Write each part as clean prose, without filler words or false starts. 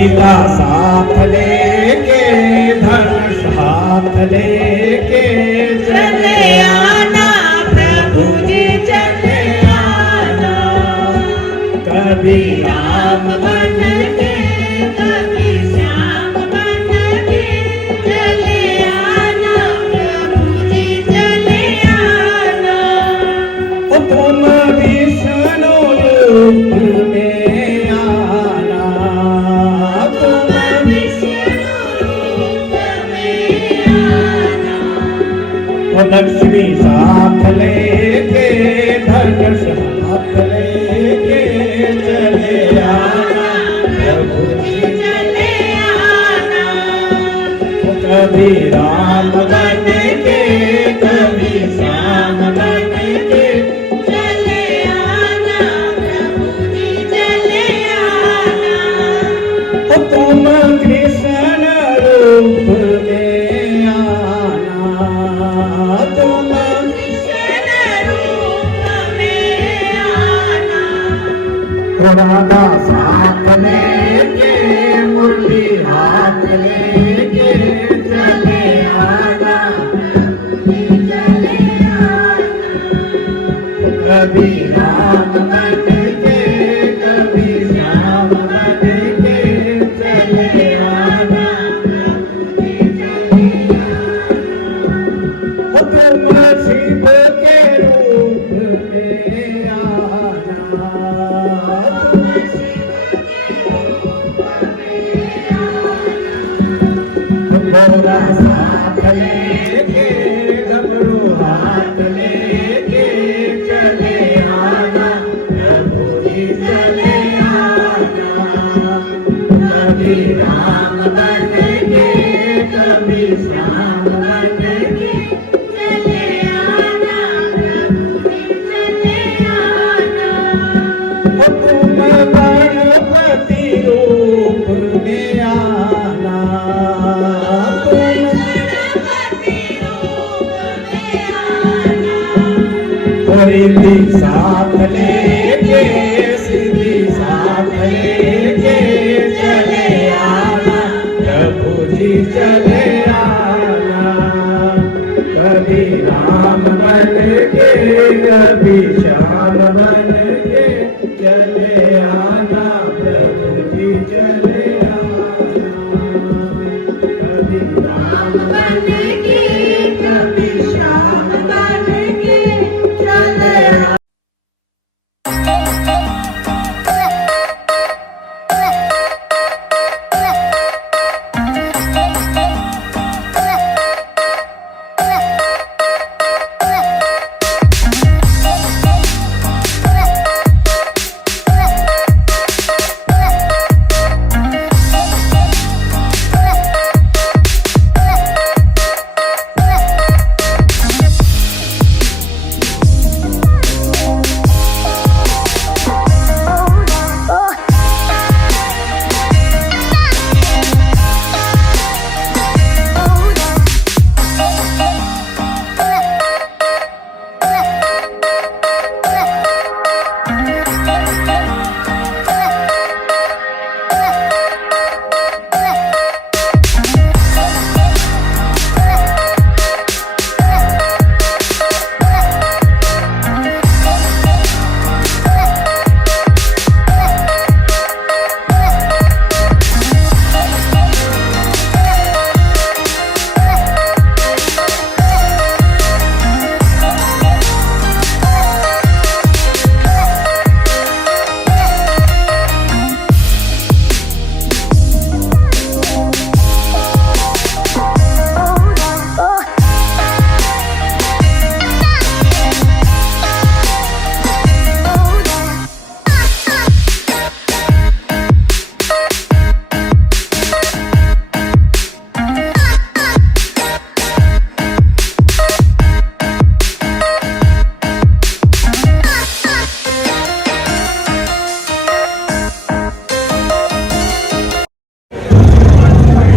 सीता साथ लेके धनुष हाथ लेके चले आना प्रभु जी चले आना। कभी राम बन के कभी श्याम बन के चले आना प्रभु जी चले आना। तुम विष्णु रूप में आना, तुम विष्णु रूप में आना। लक्ष्मी साथ लेके धनुष हाथ लेके चले आना प्रभु जी चले आना। कभी राम बन के कभी श्याम बन के चले आना प्रभु जी चले आना। तुम कृष्ण रूप में आना, तुम कृष्ण रूप में आना। राधा साथ लेके मुरली हाथ लेके चले आना प्रभु जी चले आना। कभी राम बन के कभी श्याम बन के चले आना प्रभु जी चले आना। तुम शिव के रूप में आना, तुम घोड़ा साथ लेके डमरू हाथ लेके चले आना प्रभु जी चले आना। कभी राम बन के कभी श्याम बन के चले आना प्रभु जी चले आना। तुम गणपति रूप में आना, तुम गणपति रूप में आना। रिद्धि साथ लेके सिद्धि साथ लेके चले आना प्रभु जी चले आना। कभी राम बन के कभी श्याम बन के चले आना प्रभु जी चले आना। कभी राम बन के कभी श्याम बन के चले आना।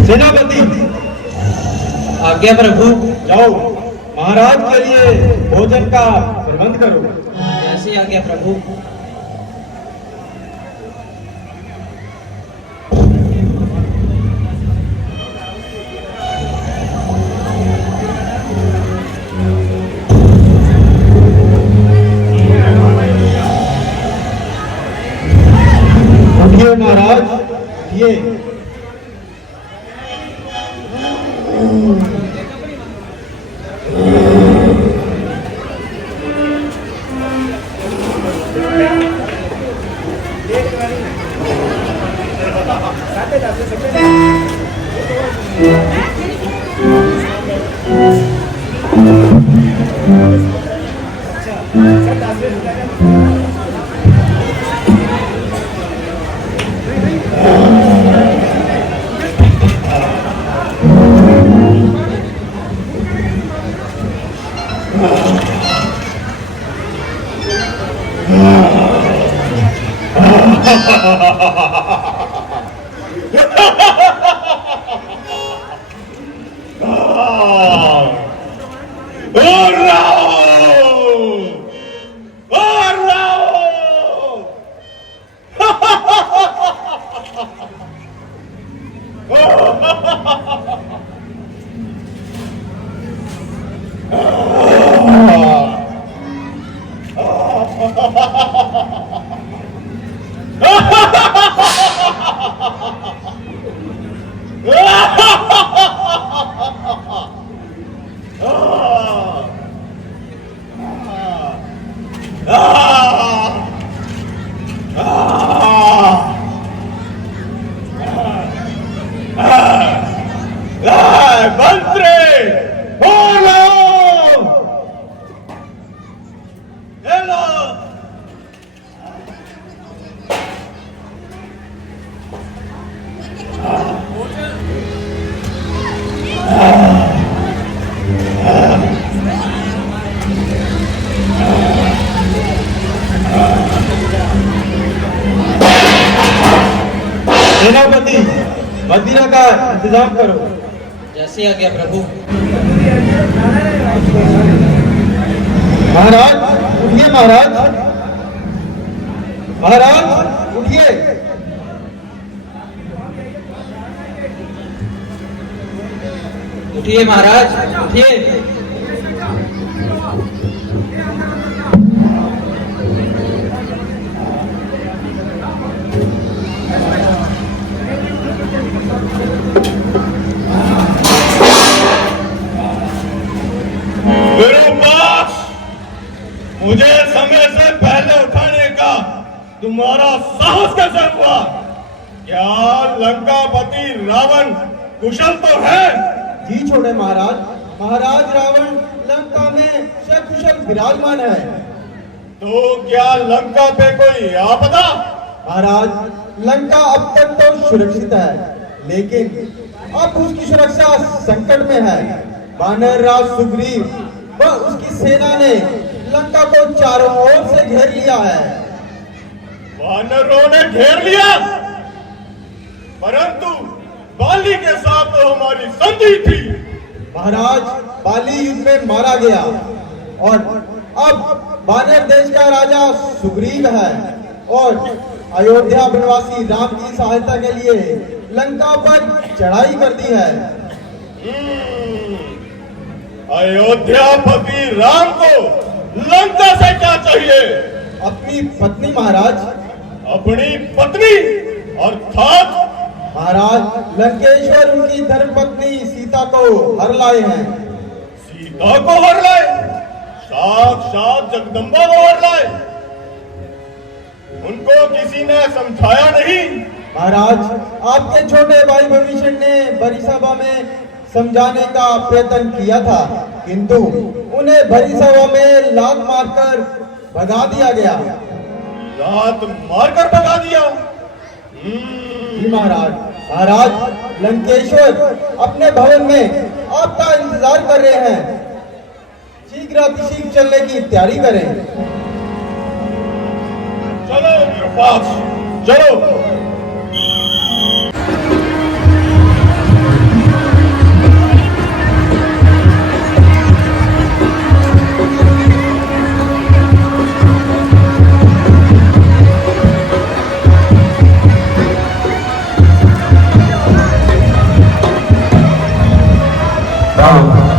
सेनापति आज्ञा प्रभु। जाओ महाराज के लिए भोजन का प्रबंध करो। जैसी आज्ञा प्रभु। उठिए। सेनापति, मदिरा का इंतजाम करो। जैसी आज्ञा प्रभु। महाराज उठिए, महाराज, महाराज उठिए। उठिए महाराज, उठिए। विरूपाक्ष, मुझे समय से पहले उठाने का तुम्हारा साहस कैसे हुआ? क्या लंकापति रावण कुशल तो है? जी छोड़े महाराज, महाराज रावण लंका में सकुशल विराजमान है। तो क्या लंका पे कोई आपदा? महाराज लंका अब तक तो सुरक्षित है, लेकिन अब उसकी सुरक्षा संकट में है। वानर राज सुग्रीव व उसकी सेना ने लंका को चारों ओर से घेर लिया है। वानरों ने घेर लिया, परंतु बाली के साथ तो हमारी संधि थी। महाराज बाली युद्ध में मारा गया और अब वानर देश का राजा सुग्रीव है और अयोध्या वनवासी राम की सहायता के लिए लंका पर चढ़ाई कर दी है। अयोध्यापति राम को लंका से क्या चाहिए? अपनी पत्नी महाराज। अपनी पत्नी? अर्थात महाराज लंकेश्वर उनकी धर्मपत्नी सीता को हर लाए हैं। सीता को हर लाए? साक्षात जगदम्बा को हर लाए? उनको किसी ने समझाया नहीं? महाराज आपके छोटे भाई भविष्य ने बड़ी सभा में समझाने का प्रयत्न किया था, किंतु उन्हें भरी सभा में लात मारकर भगा दिया गया। लात मारकर भगा दिया? जी महाराज। महाराज लंकेश्वर अपने भवन में आपका इंतजार कर रहे हैं, शीघ्र अतिशीघ्र चलने की तैयारी करें। चलो विरूपाक्ष, चलो।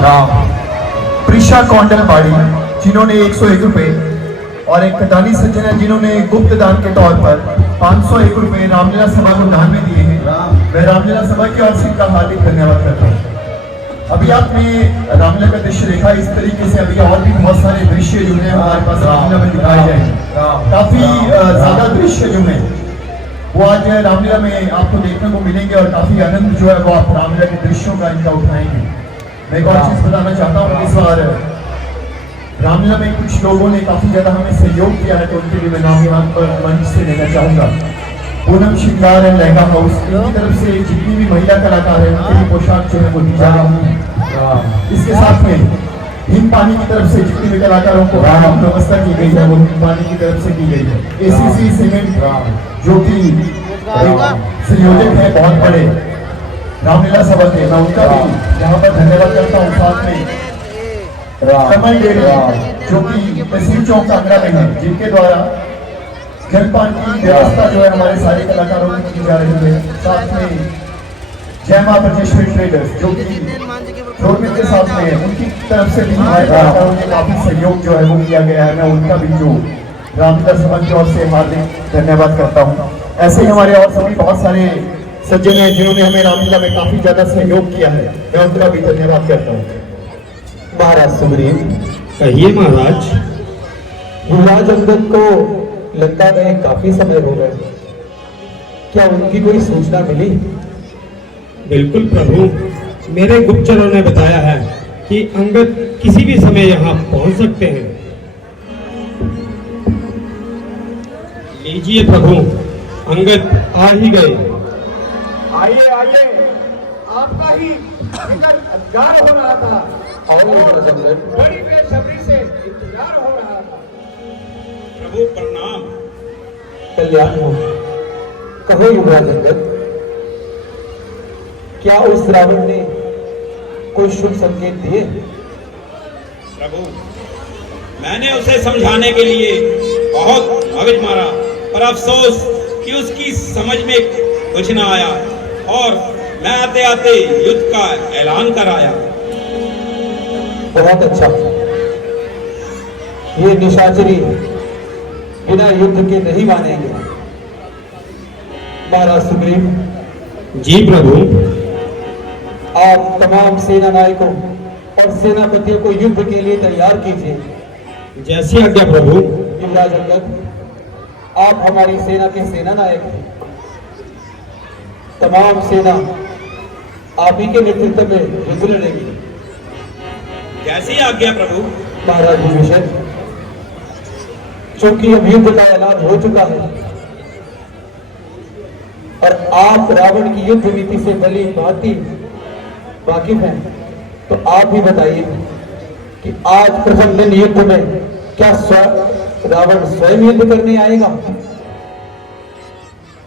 राम प्रिशा कौंडल बाड़ी जिन्होंने 101 रुपए और एक खटानी सज्जन है जिन्होंने गुप्त दान के तौर पर 501 रुपए रामलीला सभा को दान में दिए हैं। मैं रामलीला सभा की ओर से इनका हार्दिक धन्यवाद करता हूँ। अभी आपने रामलीला का दृश्य देखा, इस तरीके से अभी और भी बहुत सारे दृश्य जो है हमारे पास रामलीला में दिखाए जाएंगे। काफी ज्यादा दृश्य जो है वो आज रामलीला में आपको देखने को मिलेंगे और काफी आनंद जो है वो आप रामलीला के दृश्यों का इनका उठाएंगे। मैं एक और चीज बताना चाहता हूँ, इस बार रामलीला में कुछ लोगों ने काफी ज्यादा हमें सहयोग किया है, तो उनके लिए मैं नाम यहाँ पर मंच से लेना चाहूंगा। पूनम श्रृंगार एंड लहंगा हाउस की तरफ से जितनी भी महिला कलाकार है उनके लिए पोशाक जो है वो दी जा रही है। इसके साथ में हिम पानी की तरफ से जितने भी कलाकारों को व्यवस्था की गई है वो हिम पानी की तरफ से की गई है। एसीसी सीमेंट जो कि संयोजक है बहुत बड़े रामलीला सभा के, मैं उनका भी यहाँ पर धन्यवाद करता हूँ। साथ में कमल डेरी जो कि तहसील चौक कांगड़ा में है, जिनके द्वारा जलपान की व्यवस्था जो है हमारे सारे कलाकारों को की जा रही है। साथ में जय मां ब्रजेश्वरी ट्रेडर्स जो कि गवर्नमेंट के साथ में है, उनकी तरफ से भी हमारे कलाकारों के काफी सहयोग जो है वो किया गया है। मैं उनका भी जो रामलीला सभा की ओर से हार्दिक धन्यवाद करता हूँ। ऐसे ही हमारे और सभी बहुत सारे सज्जन हैं जिन्होंने हमें रामलीला में काफी ज्यादा सहयोग किया है, मैं उनका भी धन्यवाद करता हूँ। महाराज सुग्रीव, कहिए महाराज। युवराज अंगद को लंका में काफी समय हो गए, क्या उनकी कोई सूचना मिली? बिल्कुल प्रभु, मेरे गुप्तचरों ने बताया है कि अंगद किसी भी समय यहाँ पहुंच सकते हैं। लीजिए प्रभु, अंगद आ ही गए। आइए आइए, आपका ही इंतजार हो रहा था। बड़ी बेसब्री से इंतजार हो रहा था। प्रभु प्रणाम। कल्याण हो। कहो युवराज अंगद, क्या उस रावण ने कोई शुभ संकेत दिए? प्रभु, मैंने उसे समझाने के लिए बहुत मगज मारा, पर अफसोस कि उसकी समझ में कुछ ना आया और मैं आते आते युद्ध का ऐलान कराया। बहुत अच्छा। ये निशाचरी बिना युद्ध के नहीं मानेंगे। महाराज सुग्रीव जी प्रभु। आप तमाम सेना नायकों और सेनापतियों को युद्ध के लिए तैयार कीजिए। जैसी आज्ञा प्रभु। युवराज अंगद, आप हमारी सेना के सेना नायक हैं। तमाम सेना आप ही के नेतृत्व में युद्ध लड़ेगी। जैसी आज्ञा प्रभु। महाराज विभीषण, चूंकि अब युद्ध का ऐलान हो चुका है और आप रावण की युद्ध नीति से भली भांति वाकिफ हैं, तो आप भी बताइए कि आज प्रथम दिन युद्ध में क्या रावण स्वयं युद्ध करने आएगा?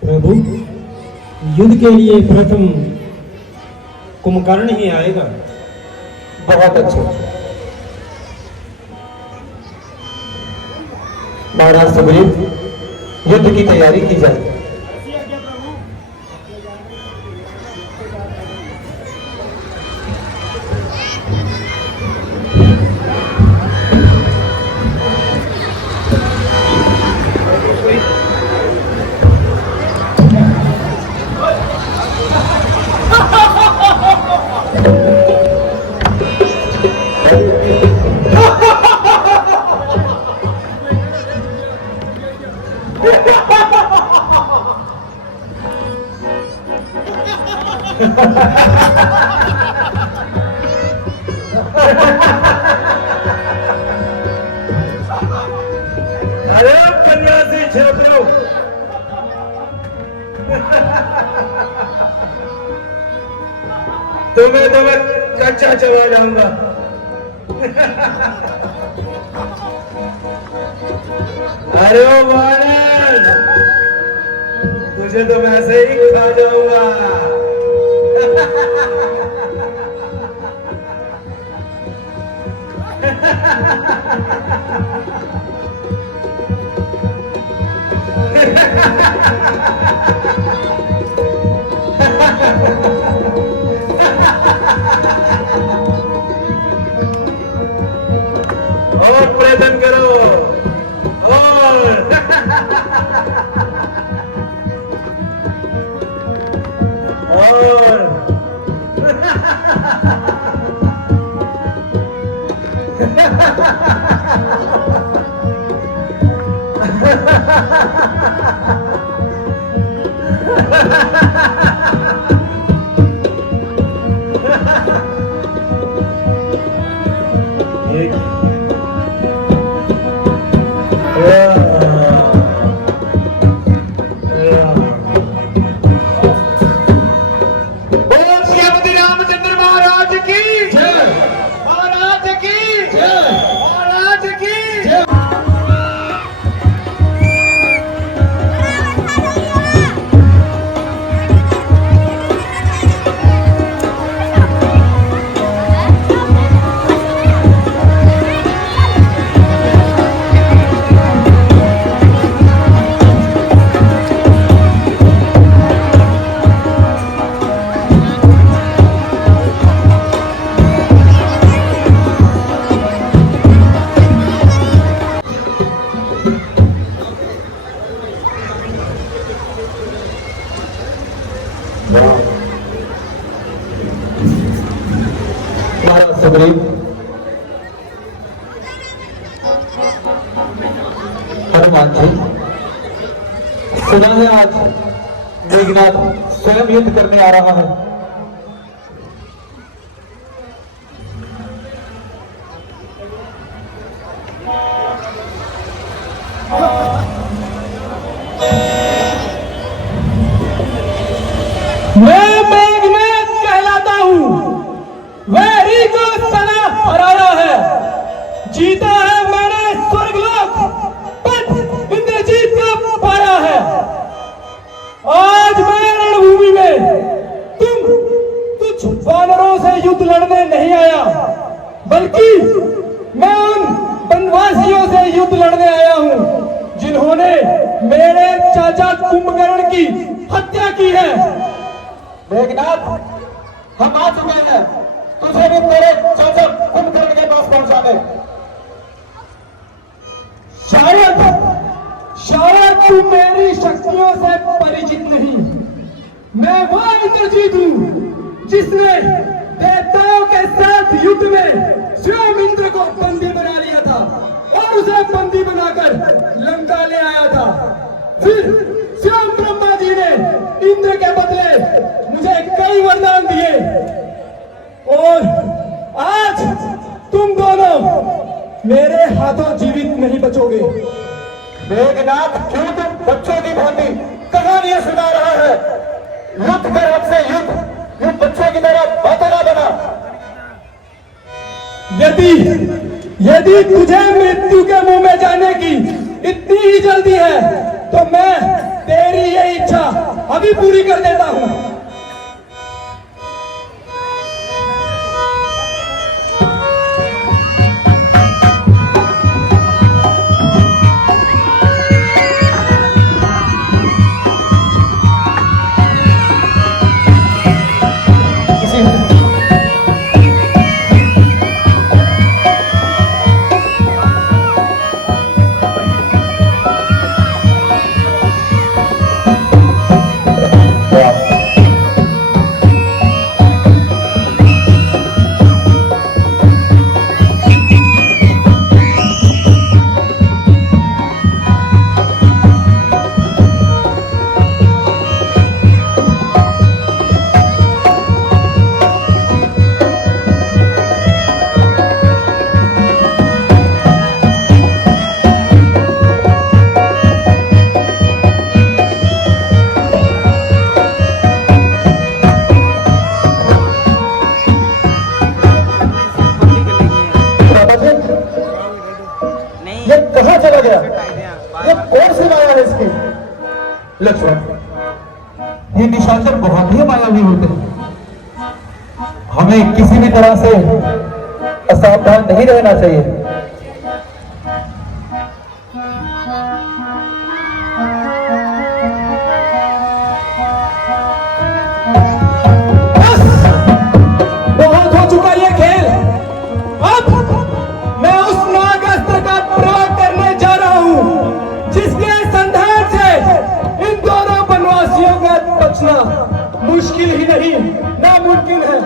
प्रभु, युद्ध के लिए प्रथम कुंभकर्ण ही आएगा। बहुत अच्छा। महाराज सुग्रीव, युद्ध की तैयारी की जाए। अरे सन्यासी छात्रों, तुम्हें तो मैं कच्चा चबा जाऊंगा। अरे ओ वानर, तुझे तो मैं ऐसे ही खा जाऊंगा। और प्रयत्न करो और बोल श्रीमती रामचंद्र महाराज की जय, महाराज की जय, महाराज की जय। महाराज सुग्रीव, हनुमान जी, सुना है आज मेघनाथ स्वयं युद्ध करने आ रहा है। मैं मेघनाथ कहलाता हूँ, वैरी को सना हराया है, जीता है मैंने स्वर्गलोक, पद इंद्रजीत का पाया है। आज मैं रणभूमि में तुझ वानरों से युद्ध लड़ने नहीं आया, बल्कि मैं उन वनवासियों से युद्ध लड़ने आया हूँ जिन्होंने मेरे चाचा कुंभकर्ण की हत्या की है। मेघनाथ, हम आ चुके हैं, तुझे भी तेरे चाचा कुंभकर्ण के पास पहुंचा दे। शायद तू मेरी शक्तियों से परिचित नहीं। मैं वो इंद्रजीत हूँ जिसने देवताओं के साथ युद्ध में स्वयं इंद्र को बंदी बना लिया था और उसे बंदी बनाकर लंका ले आया था। फिर स्वयं ब्रह्मा जी ने इंद्र के बदले मुझे कई वरदान दिए और आज तुम दोनों मेरे हाथों जीवित नहीं बचोगे। मेघनाथ, क्यों तुम बच्चों की भांति कहानियां सुना रहा है? युद्ध कर हमसे युद्ध, यूं बच्चों की तरह बातें ना बना। यदि तुझे मृत्यु के मुंह में जाने की इतनी ही जल्दी है तो मैं तेरी ये इच्छा अभी पूरी कर देता हूँ। लक्ष्मण, ये निशाचर बहुत ही मायावी होते हैं, हमें किसी भी तरह से असावधान नहीं रहना चाहिए। बहुत हो चुका ये खेल, अब मैं उस नागास्त्र का प्रयोग करने जा रहा हूं जिसके संधान से इन दोनों वनवासियों का बचना मुश्किल ही नहीं नामुमकिन है।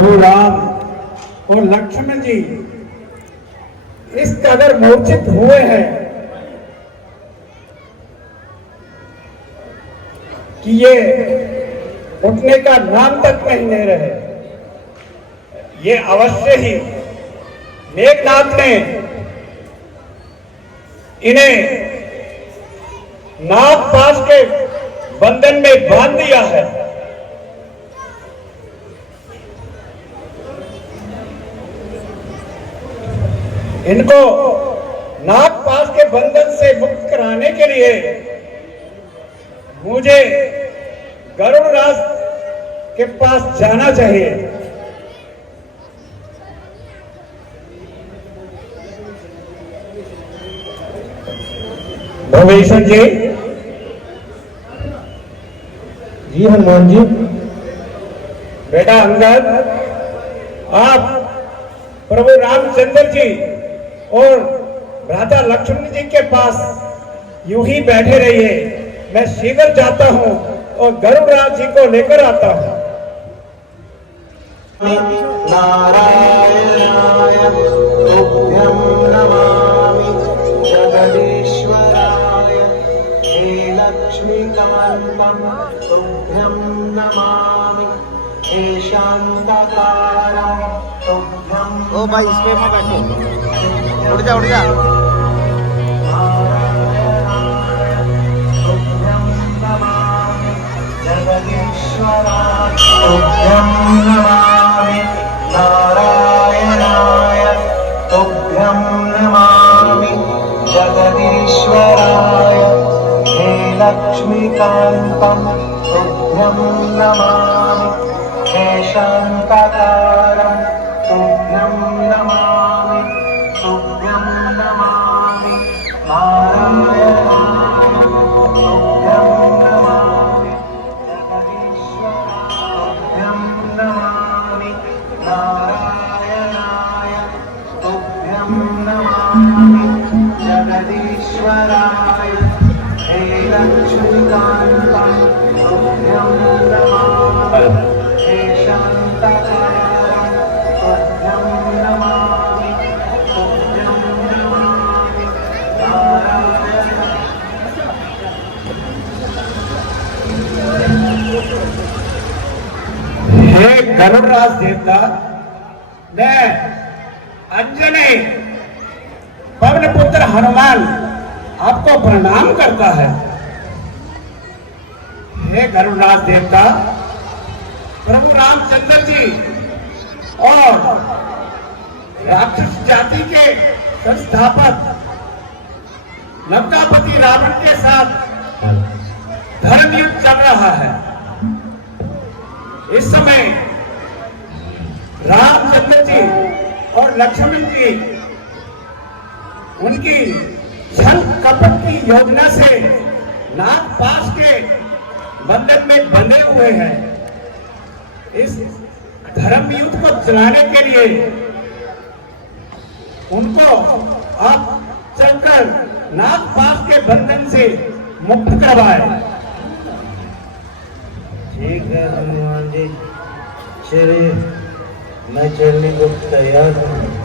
प्रभु राम और लक्ष्मण जी इस कदर मूर्छित हुए हैं कि ये उठने का नाम तक नहीं ले रहे। ये अवश्य ही मेघनाथ ने इन्हें नागपाश के बंधन में बांध दिया है। इनको नागपाश के बंधन से मुक्त कराने के लिए मुझे गरुड़राज के पास जाना चाहिए। भुवनेश्वर जी। जी हनुमान जी। बेटा अंगद, आप प्रभु रामचंद्र जी और भ्राता लक्ष्मण जी के पास यूं ही बैठे रहिए। मैं शीघ्र जाता हूं और गरुड़राज जी को लेकर आता हूं। नारायणाय तुभ्यं नमामि जगदीश्वराय हे लक्ष्मीकान्तं तुभ्यं नमामि हे शान्ताकारं तुभ्यं। ओ भाई इस पे मत बैठो, उठ जा उठ जा। जगदीश्वराय तुभ्यं नमामि नारायणाय तुभ्यं नमामि जगदीश्वराय हे लक्ष्मीकान्तं तुभ्यं नमामि हे शान्ताकारं तुभ्यं नमामि तुभ्यं नमामि नारायणाय तुभ्यं नमामि जगदीश्वराय तुभ्यं नमामि नारायणाय तुभ्यं नमामि जगदीश्वराय हे लक्ष्मीकान्तं तुभ्यं नमामि हे शान्ताकारं तुभ्यं नमामि तुभ्यं नमामि नारायणाय। हे गरुड़राज देवता, मैं अंजनी पवन पुत्र हनुमान आपको प्रणाम करता है। हे गरुड़राज देवता, प्रभु रामचंद्र जी और राक्षस जाति के संस्थापक लंकापति रावण के साथ धर्म युद्ध चल रहा है। इस समय रामचंद्र जी और लक्ष्मण जी उनकी छल कपट की योजना से नागपाश के बंधन में बंधे हुए हैं। इस धर्म युद्ध को चलाने के लिए उनको आप चलकर नागपाश के बंधन से मुक्त करवाए। ठीक है हनुमान जी, चलिए मैं चलने को तैयार हूँ।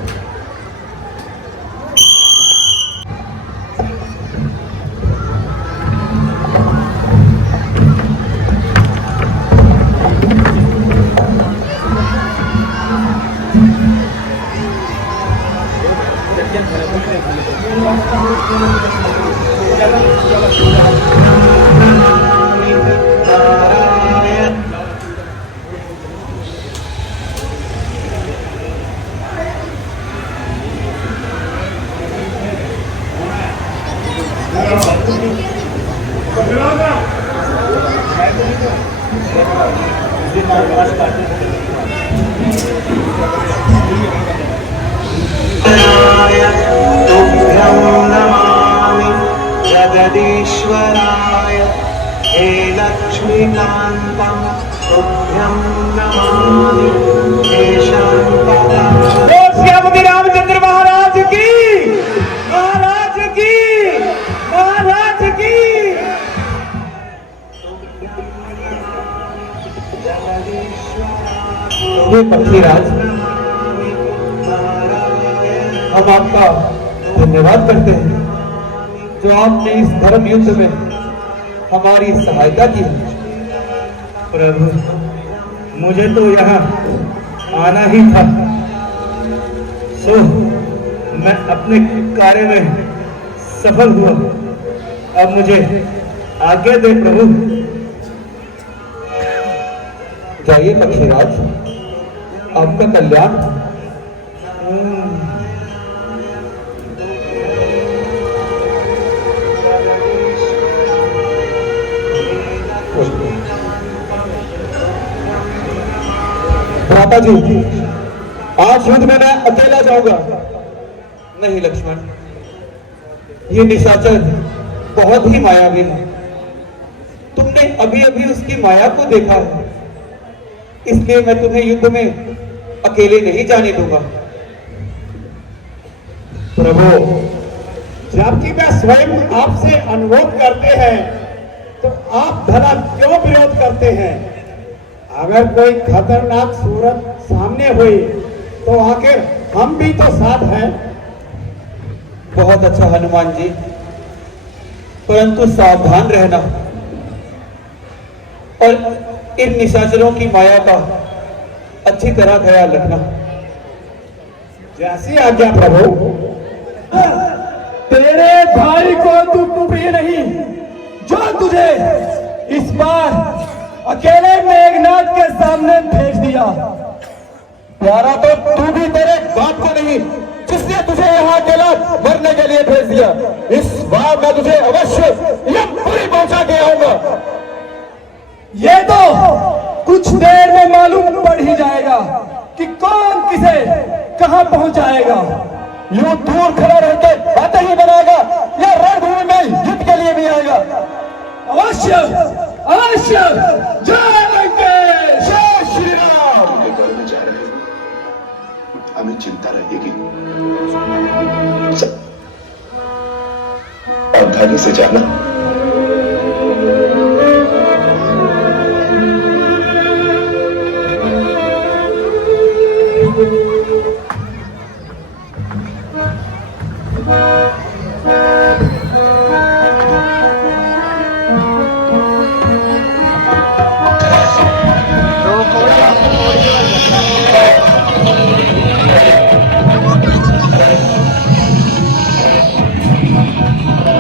तुभ्यं नमामि जगदीश्वराय हे लक्ष्मीकान्तं तुभ्यं नमामि हे शान्ताकारं। श्यामती रामचंद्र महाराज की, महाराज की, महाराज की। हे पक्षीराज, हम आपका धन्यवाद करते हैं जो आपने इस धर्म युद्ध में हमारी सहायता की। प्रभु, मुझे तो यहाँ आना ही था, सो मैं अपने कार्य में सफल हुआ। अब मुझे आज्ञा दे प्रभु। जाइए पक्षीराज, आपका कल्याण। भ्राता जी, आज युद्ध में मैं अकेला जाऊंगा। नहीं लक्ष्मण, ये निशाचर बहुत ही मायावी है। तुमने अभी अभी उसकी माया को देखा है, इसलिए मैं तुम्हें युद्ध में अकेले नहीं जाने दूंगा। प्रभु, जबकि मैं स्वयं आपसे अनुरोध करते हैं तो आप भला क्यों विरोध करते हैं? अगर कोई खतरनाक सूरत सामने हुई तो आखिर हम भी तो साथ हैं। बहुत अच्छा हनुमान जी, परंतु सावधान रहना और इन निशाचरों की माया का अच्छी तरह ख्याल रखना। जैसी आज्ञा प्रभु। तेरे भाई को तू प्रिय नहीं, जो तुझे इस बार अकेले मेघनाथ के सामने भेज दिया। प्यारा तो तू भी तेरे बाप को नहीं, जिसने तुझे यहाँ अकेला मरने के लिए भेज दिया। इस बार मैं तुझे अवश्य यमपुरी पहुंचा के आऊंगा। ये तो कुछ देर में मालूम पड़ ही जाएगा कि कौन किसे कहां पहुंचाएगा। यूं दूर खड़ा रहकर बातें ही बनाएगा या रणभूमि में युद्ध के लिए भी आएगा। अवश्य अवश्य। जय लंकेश, जय श्री राम। के घर में जा रहे हो, हमें चिंता रहेगी। और धैर्य से जाना।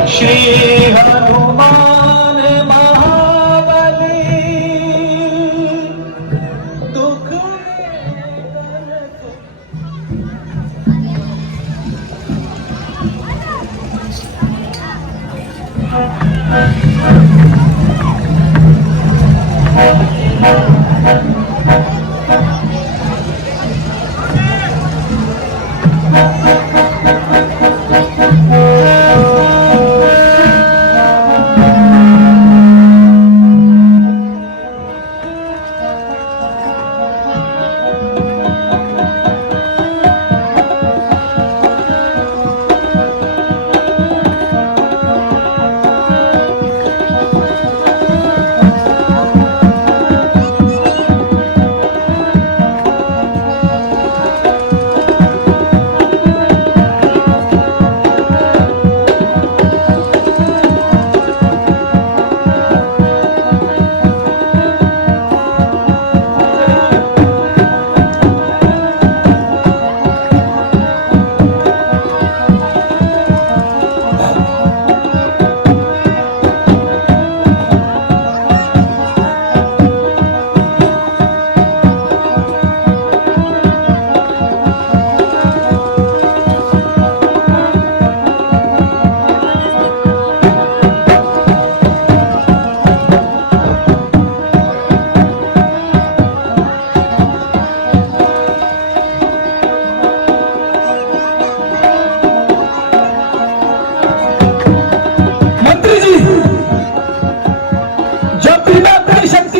श्री हनुमान महाबली दुख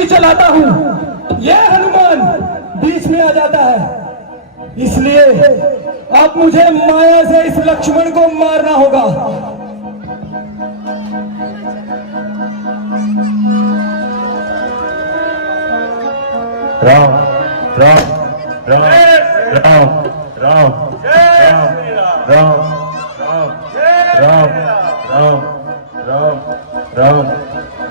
चलाता हूं, यह हनुमान बीच में आ जाता है। इसलिए अब मुझे माया से इस लक्ष्मण को मारना होगा। राम राम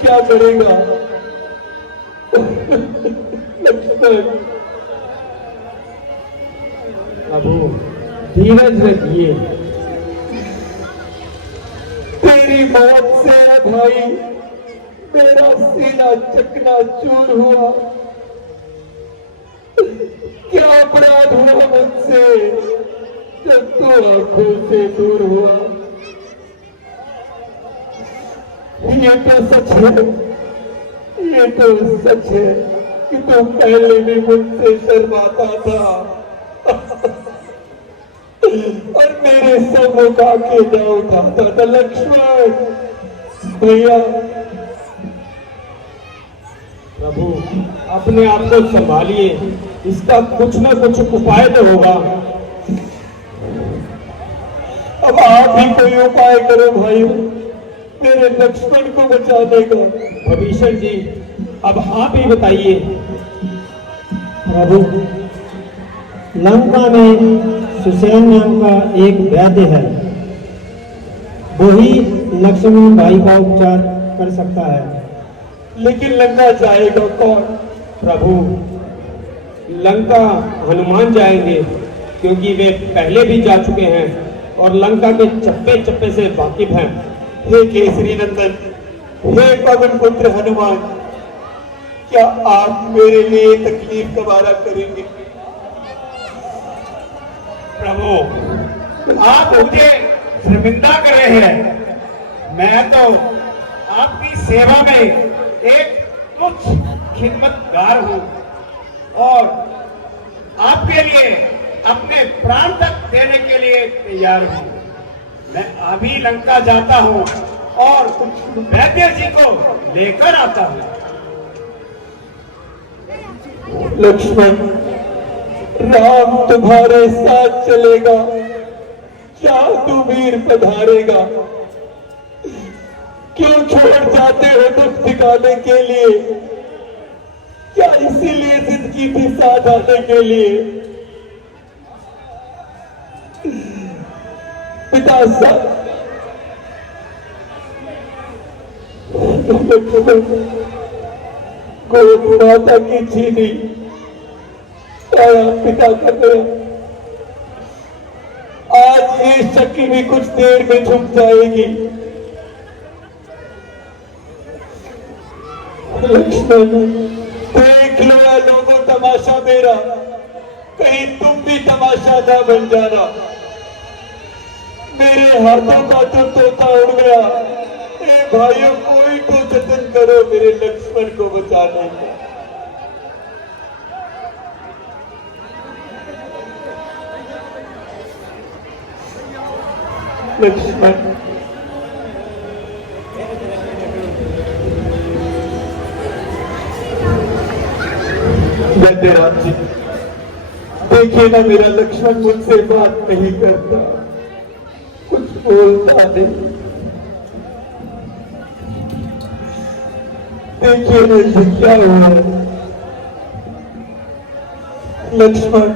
क्या करेगा? लक्ष्मण, प्रभु धीरज रखिए। तेरी मौत से भाई मेरा सीना चकनाचूर हुआ। क्या अपराध हुआ मुझसे जब तू आंखों से दूर हुआ? ये तो सच है, ये तो सच है कि तू पहले भी मुझसे शर्माता था और मेरे सम्मुख आके ना उठाता था। लक्ष्मण भैया, प्रभु अपने आप को संभालिए, इसका कुछ न कुछ उपाय तो होगा। अब आप ही कोई उपाय करो भाई, मेरे लक्ष्मण को बचाने का। भविष्य जी, अब आप ही बताइए। प्रभु, लंका में सुसेन नाम का एक वैद्य है, वही लक्ष्मण भाई का उपचार कर सकता है। लेकिन लंका जाएगा कौन? प्रभु, लंका हनुमान जाएंगे, क्योंकि वे पहले भी जा चुके हैं और लंका के चप्पे चप्पे से वाकिफ हैं। हे केसरी नंदन, हे पवन पुत्र हनुमान, क्या आप मेरे लिए तकलीफ गवारा करेंगे? प्रभु, आप मुझे शर्मिंदा कर रहे हैं। मैं तो आपकी सेवा में एक तुच्छ खिदमतगार हूँ और आपके लिए अपने प्राण तक देने के लिए तैयार हूँ। मैं अभी लंका जाता हूँ और वैद्य जी को लेकर आता हूँ। लक्ष्मण, राम तुम्हारे साथ चलेगा, जादूवीर पधारेगा। क्यों छोड़ जाते हो दुख दिखाने के लिए? क्या इसीलिए जिंदगी भी साथ आने के लिए? पिता साहब, गोद माता की छीनी साया पिता का गया। आज ये शक्ति भी कुछ देर में झुक जाएगी। लक्ष्मण, देख लो है लोगों तमाशा मेरा, कहीं तुम भी तमाशा ना बन जाना। मेरे हाथों का तो तोता उड़ गया। ए भाइयों, कोई तो जतन करो मेरे लक्ष्मण को बचाने का। लक्ष्मण, वैद्यराज जी, देखिए ना, मेरा लक्ष्मण मुझसे बात नहीं करता, कुछ बोलता नहीं। देखिए ना इसे क्या हुआ है। लक्ष्मण,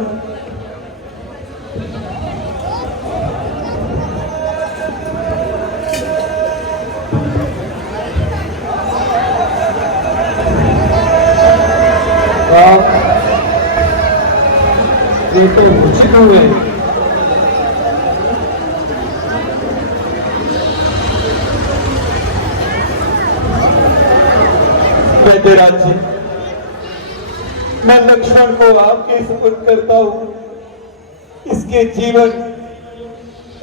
ये तो उचित हुए। वैद्यराज जी, मैं लक्ष्मण को आपके सुपुर्द करता हूँ। इसके जीवन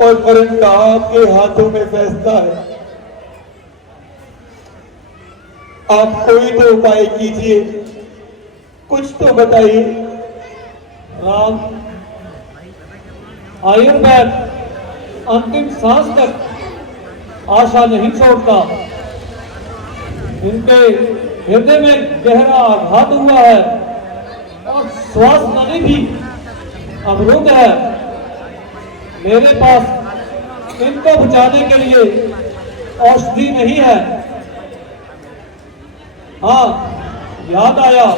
और मरण का आपके हाथों में फैसला है। आप कोई तो उपाय कीजिए, कुछ तो बताइए। राम, आयुर्वेद अंतिम सांस तक आशा नहीं छोड़ता। इनके हृदय में गहरा आघात हुआ है और श्वास नली भी अवरुद्ध है। मेरे पास इनको बचाने के लिए औषधि नहीं है। हाँ, याद आया,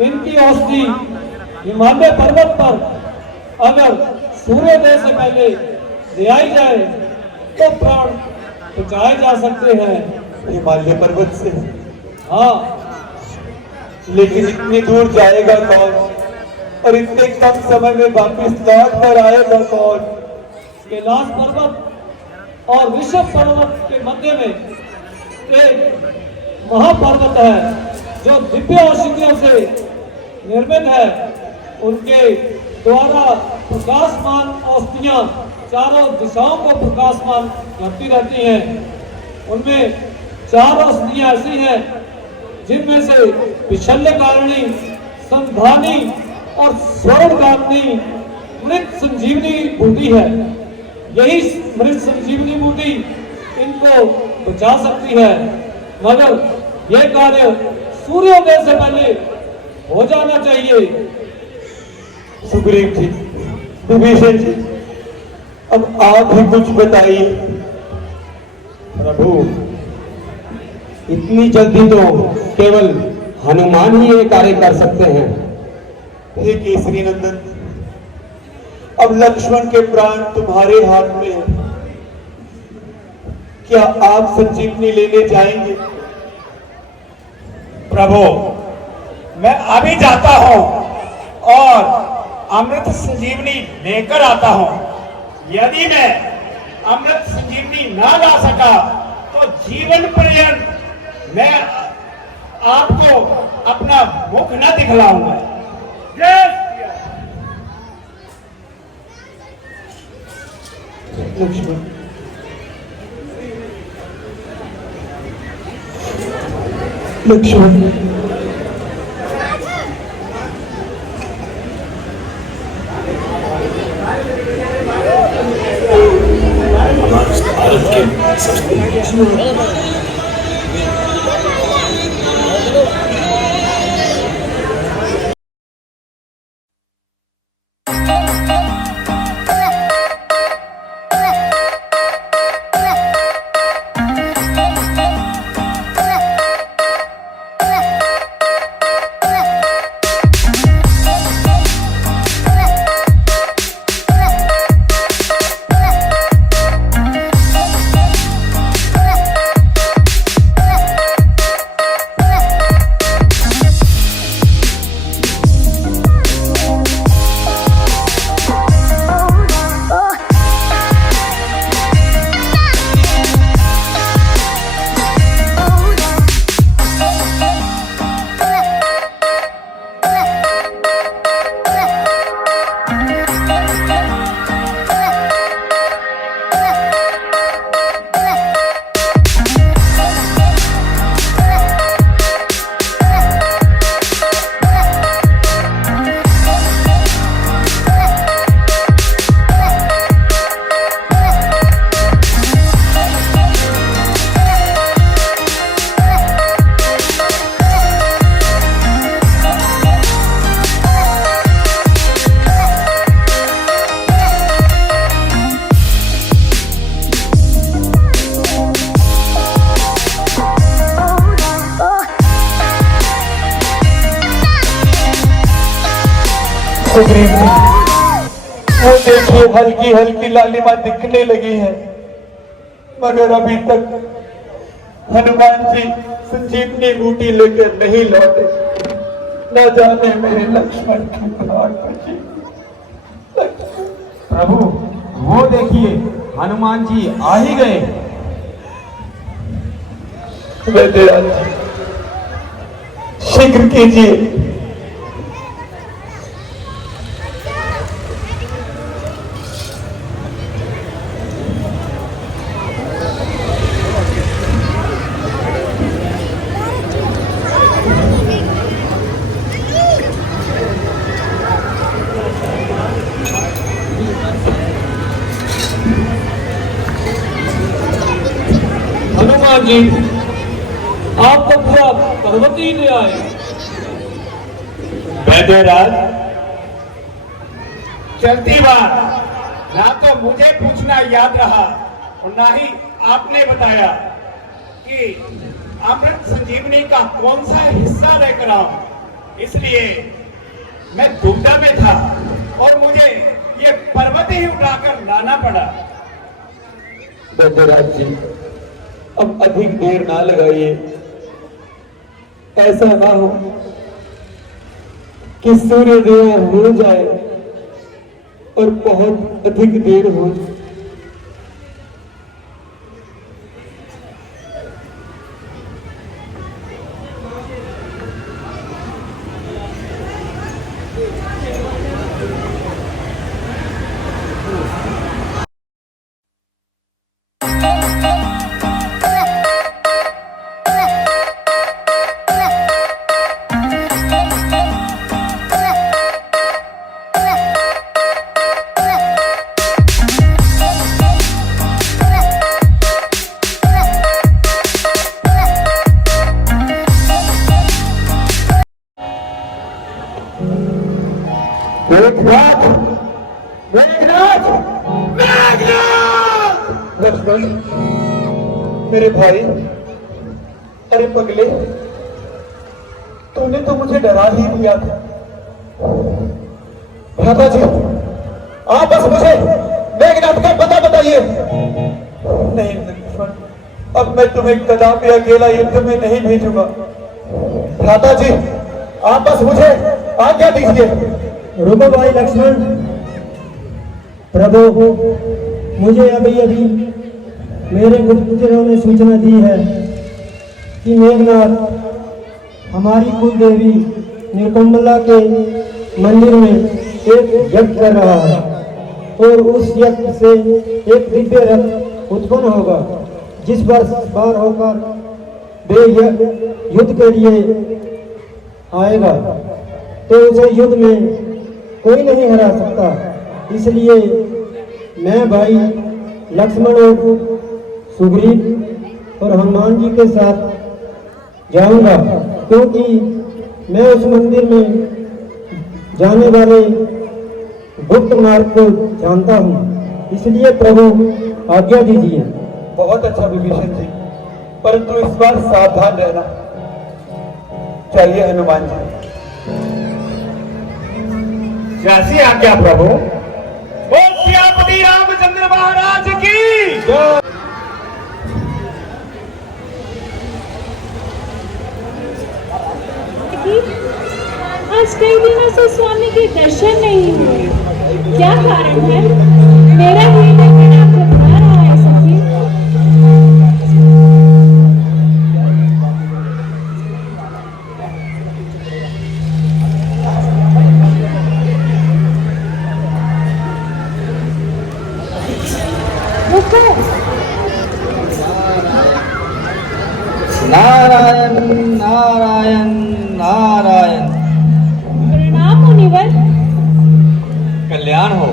इनकी औषधि हिमालय पर्वत पर अगर सूर्योदय से पहले ले आई जाए तो प्राण बचाए जा सकते हैं। हिमालय पर्वत से। हाँ, लेकिन इतनी दूर जाएगा कौन और इतने कम समय में वापिस लौट कर आएगा कौन? कैलाश पर्वत और ऋषभ पर्वत के मध्य में एक महापर्वत है जो दिव्य औषधियों से निर्मित है। उनके द्वारा प्रकाशमान औषधियां चारों दिशाओं को प्रकाशमान करती रहती हैं। उनमें 4 औषधियां ऐसी हैं जिनमें से विशल्यकारिणी, संधानी और स्वर्णकारिणी मृत संजीवनी बूटी है। यही मृत संजीवनी बूटी इनको बचा सकती है, मगर यह कार्य सूर्योदय से पहले हो जाना चाहिए। सुग्रीव जी, विभीषण जी, अब आप ही कुछ बताइए। प्रभु, इतनी जल्दी तो केवल हनुमान ही ये कार्य कर सकते हैं। हे केसरी नंदन, अब लक्ष्मण के प्राण तुम्हारे हाथ में है। क्या आप संजीवनी लेने जाएंगे? प्रभु, मैं अभी जाता हूं और अमृत संजीवनी लेकर आता हूं। यदि मैं अमृत संजीवनी ना ला सका तो जीवन पर्यंत मैं आपको अपना मुख न दिखलाऊंगा। लक्ष्मण, लक्ष्मण, सुग्रीव जी, वो देखिए हल्की हल्की लालिमा दिखने लगी है, मगर अभी तक हनुमान जी संजीवनी बूटी लेकर नहीं लौटे। न जाने मेरे लक्ष्मण की प्राण बची। प्रभु, वो देखिए हनुमान जी आ ही गए। वैद्यराज जी, शीघ्र कीजिए। हनुमान जी, आप तो पूरा पर्वत ही ले आए। वैद्यराज, चलती बात ना तो मुझे पूछना याद रहा और ना ही आपने बताया कि अमृत संजीवनी का कौन सा हिस्सा लेकर आऊं। इसलिए मैं दुविधा में था और मुझे ये पर्वत ही उठाकर लाना पड़ा। वैद्यराज जी, अब अधिक देर ना लगाइए। ऐसा ना हो कि सूर्योदय हो जाए और बहुत अधिक देर हो जाए। मेघनाथ, मेघनाथ, मेघनाथ! लक्ष्मण, मेरे भाई, अरे पगले, तूने तो मुझे डरा ही दिया था। भ्राता जी, आप बस मुझे मेघनाथ का पता बताइए। नहीं लक्ष्मण, अब मैं तुम्हें कदापि अकेला युद्ध में नहीं भेजूंगा। भ्राता जी, आप बस मुझे आज्ञा दीजिए। रुको भाई लक्ष्मण, प्रभु, मुझे अभी अभी मेरे गुप्तचरों ने सूचना दी है कि मेघनाथ हमारी कुल देवी निरुपमला के मंदिर में एक यज्ञ कर रहा है और उस यज्ञ से एक दिव्य रथ उत्पन्न होगा, जिस पर सवार होकर वे युद्ध के लिए आएगा, तो उसे युद्ध में कोई नहीं हरा सकता। इसलिए मैं भाई लक्ष्मण और सुग्रीव और हनुमान जी के साथ जाऊंगा, क्योंकि मैं उस मंदिर में जाने वाले गुप्त मार्ग को जानता हूँ। इसलिए प्रभु आज्ञा दीजिए। बहुत अच्छा विभीषण जी, परंतु इस बार सावधान रहना चाहिए हनुमान जी। जैसी आज्ञा प्रभु। बोल सियापति रामचंद्र महाराज की जय। आज कई दिनों से स्वामी के दर्शन नहीं हुए, क्या कारण है? मेरा हृदय बड़ा घबरा रहा है सखी। नारायण नारायण नारायण। प्रणाम मुनिवर। कल्याण हो।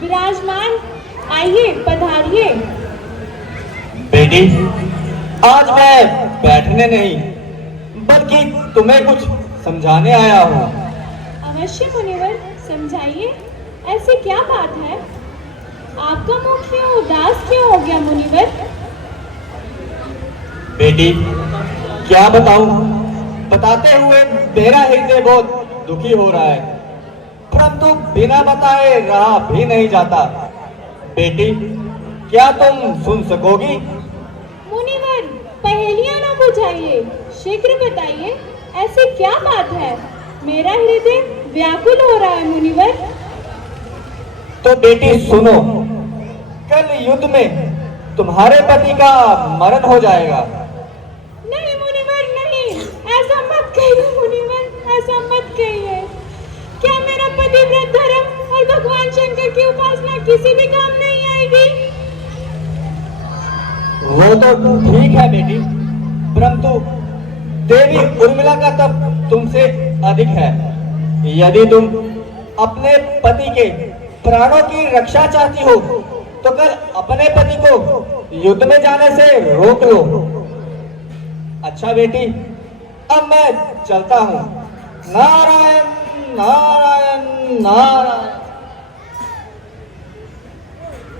विराजमान, आइए पधारिए। बेटी, आज मैं बैठने नहीं बल्कि तुम्हें कुछ समझाने आया हूँ। अवश्य मुनिवर, समझाइए, ऐसी क्या बात है? आपका मुख क्यों उदास क्यों हो गया मुनिवर? बेटी, क्या बताऊं? बताते हुए मेरा हृदय बहुत दुखी हो रहा है, परंतु बिना बताए रहा भी नहीं जाता। बेटी, क्या तुम सुन सकोगी? मुनिवर, पहेलियां न बुझाइए, शीघ्र बताइए, ऐसी क्या बात है? मेरा हृदय व्याकुल हो रहा है मुनिवर। तो बेटी सुनो, कल युद्ध में तुम्हारे पति का मरण हो जाएगा। नहीं मुनिवर नहीं, ऐसा मत कहिए मुनिवर, ऐसा मत कहिए। क्या मेरा पतिव्रत धर्म और भगवान शंकर की उपासना किसी भी काम नहीं आएगी? वो तो ठीक है बेटी, परंतु देवी उर्मिला का तप तुमसे अधिक है। यदि तुम अपने पति के प्राणों की रक्षा चाहती हो तो कल अपने पति को युद्ध में जाने से रोक लो। अच्छा बेटी, अब मैं चलता हूँ। नारायण नारायण नारायण।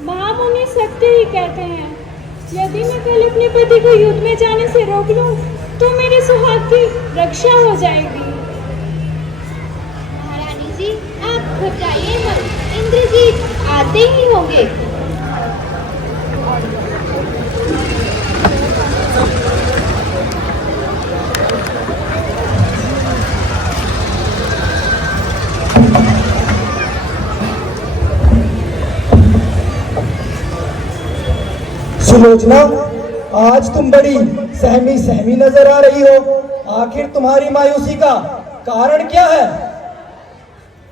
महामुनि सत्य ही कहते हैं, यदि मैं कल अपने पति को युद्ध में जाने से रोक लूं, तो मेरे सुहाग की रक्षा हो जाएगी। महारानी जी, आप घबराइए मत, इंद्रजीत आते ही होंगे। सुलोचना, आज तुम बड़ी सहमी सहमी नजर आ रही हो। आखिर तुम्हारी मायूसी का कारण क्या है?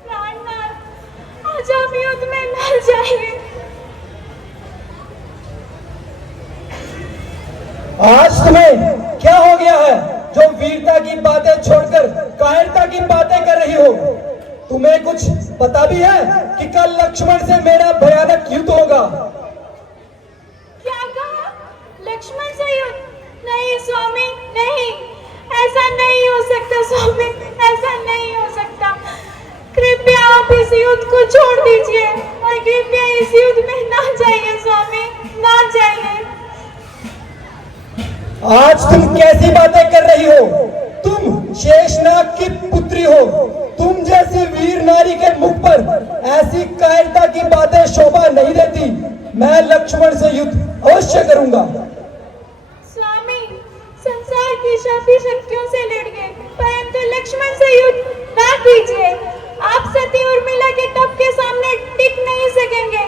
प्राणनाथ, आज आप युद्ध में न जाइए। आज तुम्हें क्या हो गया है जो वीरता की बातें छोड़कर कायरता की बातें कर रही हो? तुम्हें कुछ पता भी है कि कल लक्ष्मण से मेरा भयानक युद्ध होगा? क्या कहा? लक्ष्मण से युद्ध? नहीं स्वामी, नहीं, ऐसा नहीं हो सकता स्वामी, ऐसा नहीं हो सकता। कृपया आप इस युद्ध को छोड़ दीजिए और कृपया इस युद्ध में ना जाइए स्वामी, ना जाइए। आज तुम कैसी बातें कर रही हो? तुम शेषनाग की पुत्री हो। तुम जैसी वीर नारी के मुख पर ऐसी कायरता की बातें शोभा नहीं देती। मैं लक्ष्मण से युद्ध अवश्य करूंगा। स्वामी, संसार की सभी शक्तियों से लड़िए, परंतु लक्ष्मण से युद्ध ना कीजिए। आप सती उर्मिला के तप के सामने टिक नहीं सकेंगे।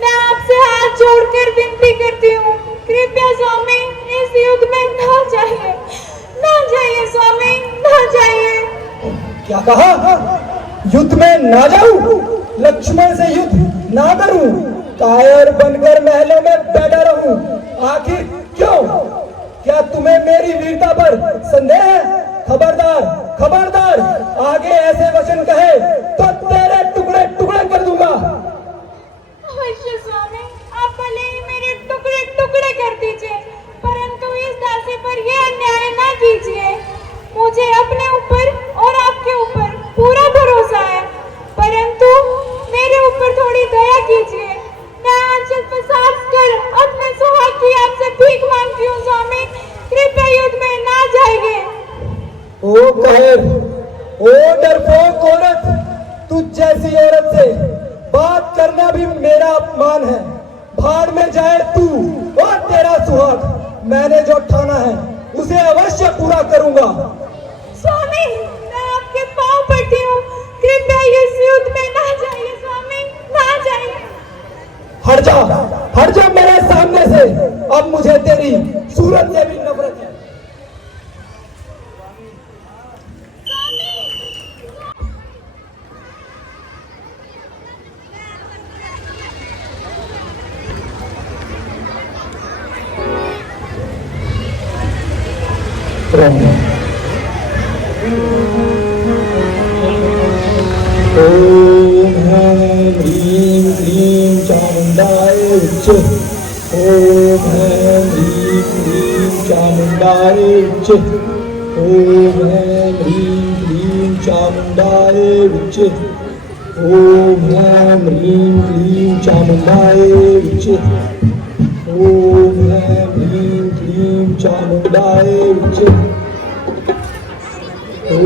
मैं आपसे हाथ जोड़कर विनती करती हूँ, कृपया स्वामी इस युद्ध में ना जाइए, ना जाइए स्वामी, ना जाइए। क्या कहा? युद्ध में ना जाऊं? लक्ष्मण से युद्ध ना करूं? कायर बनकर महलों में बैठा रहूं? आखिर क्यों? क्या तुम्हें मेरी वीरता पर संदेह है? खबरदार, खबरदार, आगे ऐसे वचन कहे तो तेरे टुकड़े टुकड़े कर दूंगा। अवश्य स्वामी, आप भले ही मेरे टुकड़े टुकड़े कर दीजिए, परंतु इस दासी पर यह अन्याय ना कीजिए। मुझे अपने ऊपर और आपके ऊपर पूरा भरोसा है, परंतु मेरे ऊपर थोड़ी दया कीजिए। मैं आंचल पसार कर अपने सुहाग की आपसे भीख मांगती हूँ स्वामी, कृपया युद्ध में ना जाइए। ओ कहर, ओ डरपोक औरत, तुझ जैसी औरत से बात करना भी मेरा अपमान है। भाड़ में जाए तू और तेरा सुहाग। मैंने जो ठाना है उसे अवश्य पूरा करूंगा। स्वामी, मैं आपके पांव पड़ती हूँ, कृपया इस युद्ध में ना जाइए स्वामी, ना जाइए। हट जा, हट जा मेरे सामने से। अब मुझे तेरी सूरत से भी नफरत है। ओम ह्रीं क्लीं चामुंडाय विच्चे। ओम ह्रीं क्लीं चामुंडाय विच्चे। ओम ह्रीं क्लीं चामुंडाय विच्चे। ओम ह्रीं क्लीं चामुंडाय विच्चे। ओम ह्रीं क्लीं चामुंडाय विच्चे।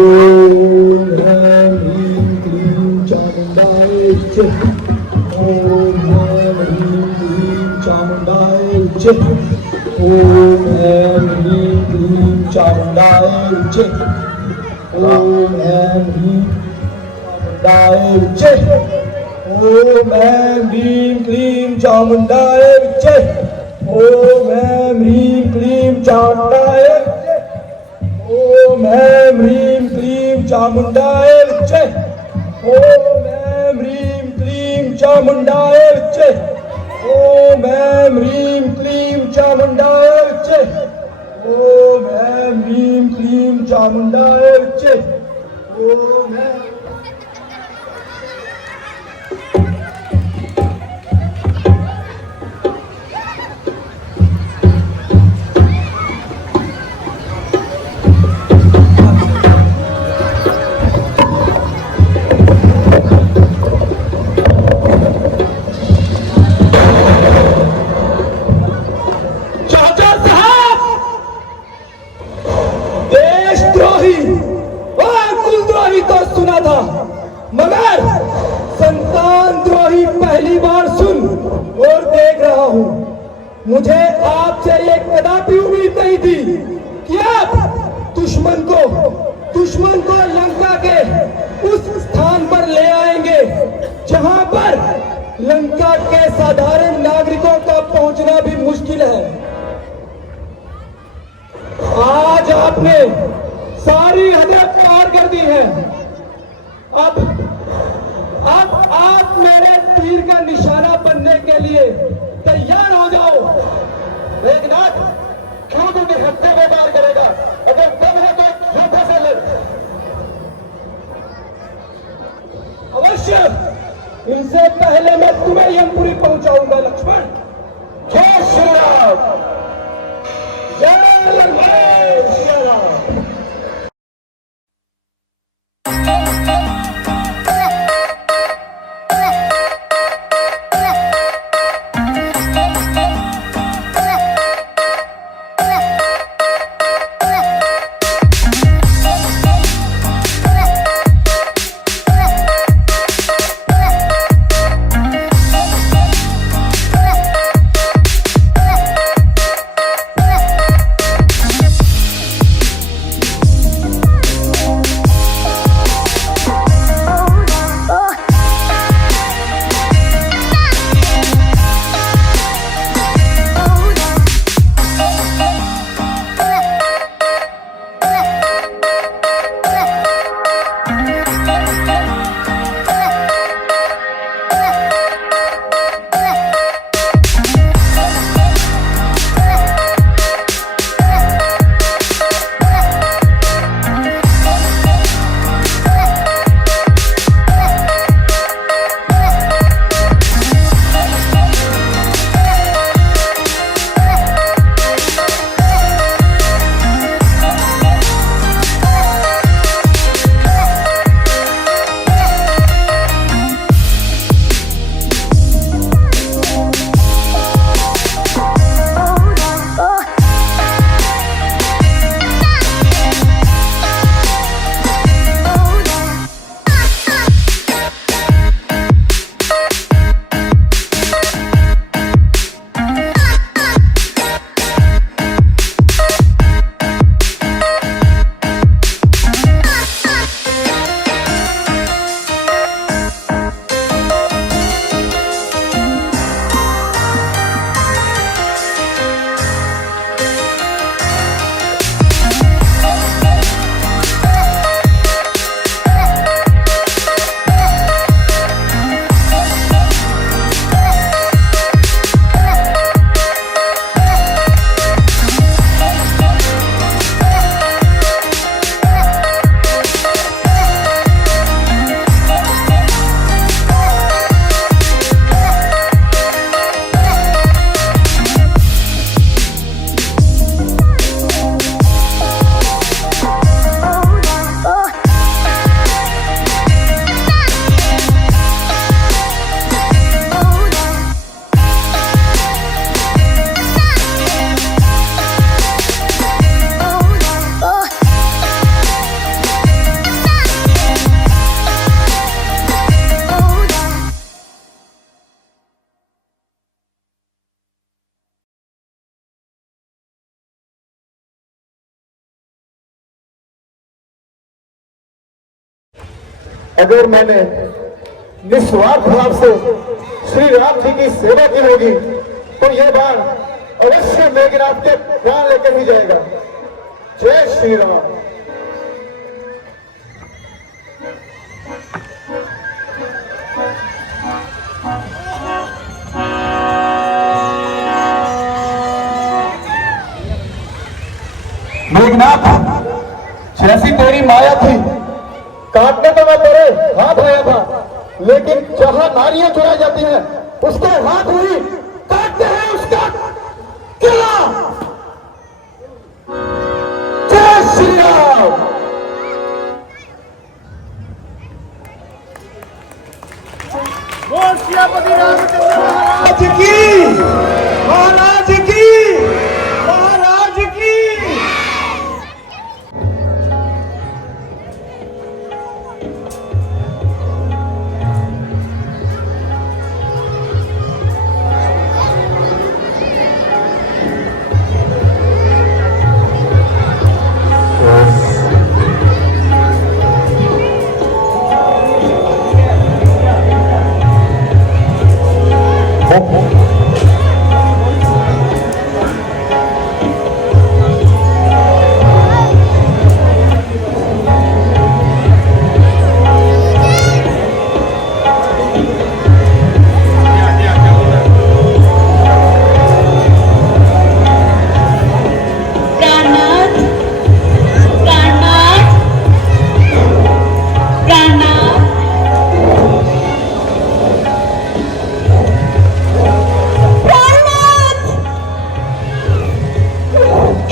ओम ह्रीं क्लीं चामुंडाय विच्चे। ओम ह्रीं क्लीं चामुंडाय विच्चे। ओम ह्रीं क्लीं चामुंडाय विच्चे। ओम ह्रीं चामुंडाय विच्चे। ओम ह्रीं क्लीं चामुंडाय विच्चे। ओम ह्रीं क्लीं चामुंडाय विच्चे। ओम ह्रीं क्लीं चामुंडाय विच्चे। ओम ह्रीं क्लीं चामुंडाय विच्चे। ओम ह्रीं क्लीं चामुंडाय विच्चे। ओम ह्रीं क्लीं चामुंडाय विच्चे। ओम मगर संतान द्रोही पहली बार सुन और देख रहा हूँ। मुझे आपसे ये कदापि उम्मीद नहीं थी कि आप दुश्मन को लंका के उस स्थान पर ले आएंगे जहां पर लंका के साधारण नागरिकों का पहुंचना भी मुश्किल है। आपने सारी हदें पार कर दी है। अब आप मेरे तीर का निशाना बनने के लिए तैयार हो जाओ। मेघनाथ, क्यों तुझे हत्या बेकार करेगा? अगर दम है तो योद्धा से लड़। अवश्य, इनसे पहले मैं तुम्हें यमपुरी पहुंचाऊंगा लक्ष्मण। जय श्री राम, जय श्री राम। अगर मैंने निस्वार्थ भाव से श्री राम जी की सेवा की होगी तो यह बाण अवश्य मेघनाथ के प्राण लेकर ही जाएगा। जय श्री राम। मेघनाथ, जैसी तेरी माया थी, काटने तो मैं तेरे हाथ आया था, लेकिन जहां नारियां चुराई जाती हैं उसके हाथ हुई काटते हैं उसका किला। जय श्री राम। महाराज की, महाराज की, महाराज की।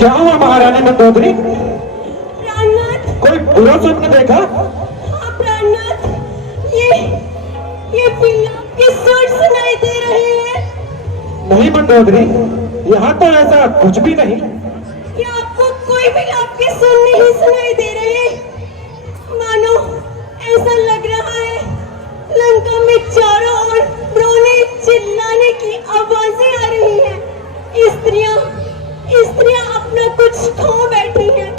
क्या हुआ महारानी मंदोदरी? प्राणनाथ, कोई बुरा स्वप्न देखा? हाँ प्राणनाथ, ये विलाप के सुर सुनाई दे रहे हैं। नहीं मंदोदरी, यहाँ तो ऐसा कुछ भी नहीं। क्या आपको कोई विलाप के सुर नहीं सुनाई दे रहे? मानो ऐसा लग रहा है लंका में चारों ओर रोने चिल्लाने की आवाजें आ रही हैं। स्त्रियां अपना कुछ खो बैठी हैं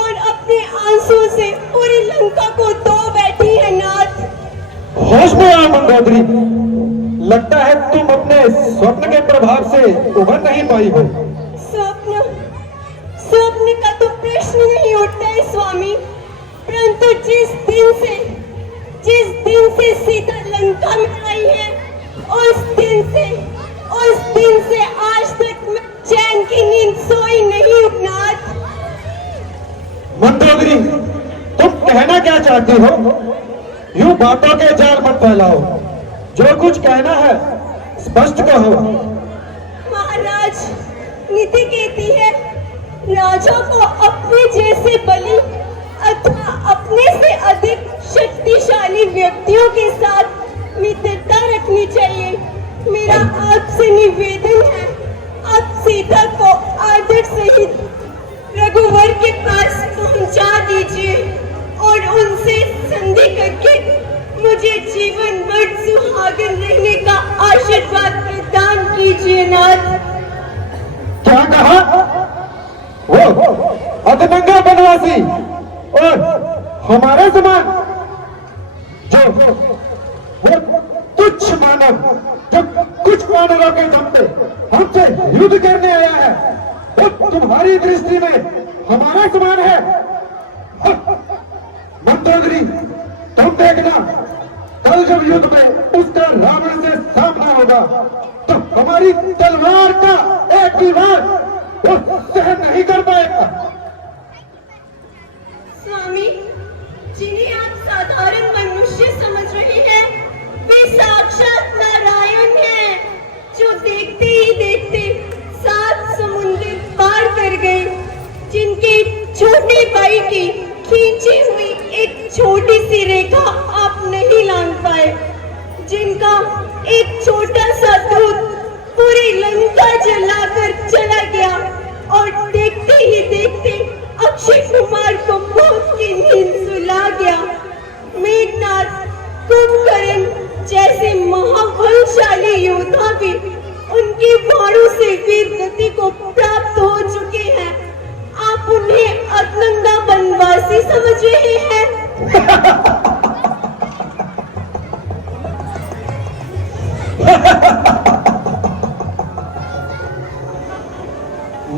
और अपने आंसुओं से पूरी लंका को धो बैठी है। नाथ, होश में आओ मंदोदरी, लगता है तुम अपने स्वप्न के प्रभाव से उभर नहीं पाई हो। स्वप्न का तो प्रश्न नहीं उठता है स्वामी, परंतु जिस दिन से सीता लंका में आई है उस दिन से आज तक मैं चैन की नींद सोई नहीं हूं। नाथ, मंदोदरी, तुम कहना क्या चाहती हो? यूं बातों के जाल मत फैलाओ, जो कुछ कहना है स्पष्ट कहो। महाराज, नीति कहती है राजा को अपने जैसे बलि अथवा अपने से अधिक शक्तिशाली व्यक्तियों के साथ मित्रता रखनी चाहिए। मेरा आपसे निवेदन है, आप सीता को आदर सहित रघुवर के पास पहुंचा दीजिए और उनसे संधि करके मुझे जीवन भर सुहागन रहने का आशीर्वाद प्रदान कीजिए। नाथ, क्या कहा? वो अधनंगा बनवासी और हमारे समान जो वो तुच्छ मानव, जो कुछ वानरों के दम पे हमसे युद्ध करने आया है, वो तुम्हारी दृष्टि में हमारा समान है? मंदोदरी, तुम देखना, कल जब युद्ध में उसका रावण से सामना होगा तो हमारी तलवार का एक भी वार वो सहन नहीं कर पाएगा। स्वामी, जिन्हें आप साधारण मनुष्य समझ रहे हैं, वे साक्षात नारायण हैं, जो देखते ही देखते 7 समुद्र पार कर गए, जिनके छोटे भाई की खींची हुई एक छोटी सी रेखा आप नहीं लांघ पाए, जिनका एक छोटा सा दूत पूरी लंका जलाकर चला गया और देखते ही देखते अक्षय कुमार को मौत की नींद सुला गया। मेघनाथ, कुंभकर्ण जैसे महाबलशाली योद्धा भी उनके बाणों से वीर गति को प्राप्त हो चुके हैं। आप उन्हें अधनंगा बनवासी समझ रहे हैं?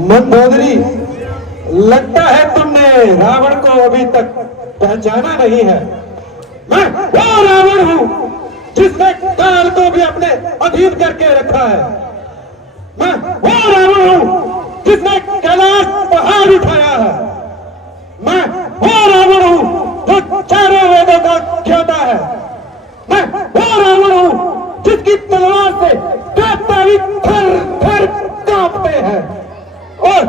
मंदोदरी, लगता है तुमने रावण को अभी तक पहचाना नहीं है। मैं वो रावण हूं जिसने काल को भी अपने अधीन करके रखा है। मैं वो रावण हूं जिसने कैलाश पहाड़ उठाया है। मैं वो रावण हूं जो चारों वेदों का ज्ञाता है। मैं वो रावण हूं जिसकी तलवार से देवता भी थर थर कांपते हैं। और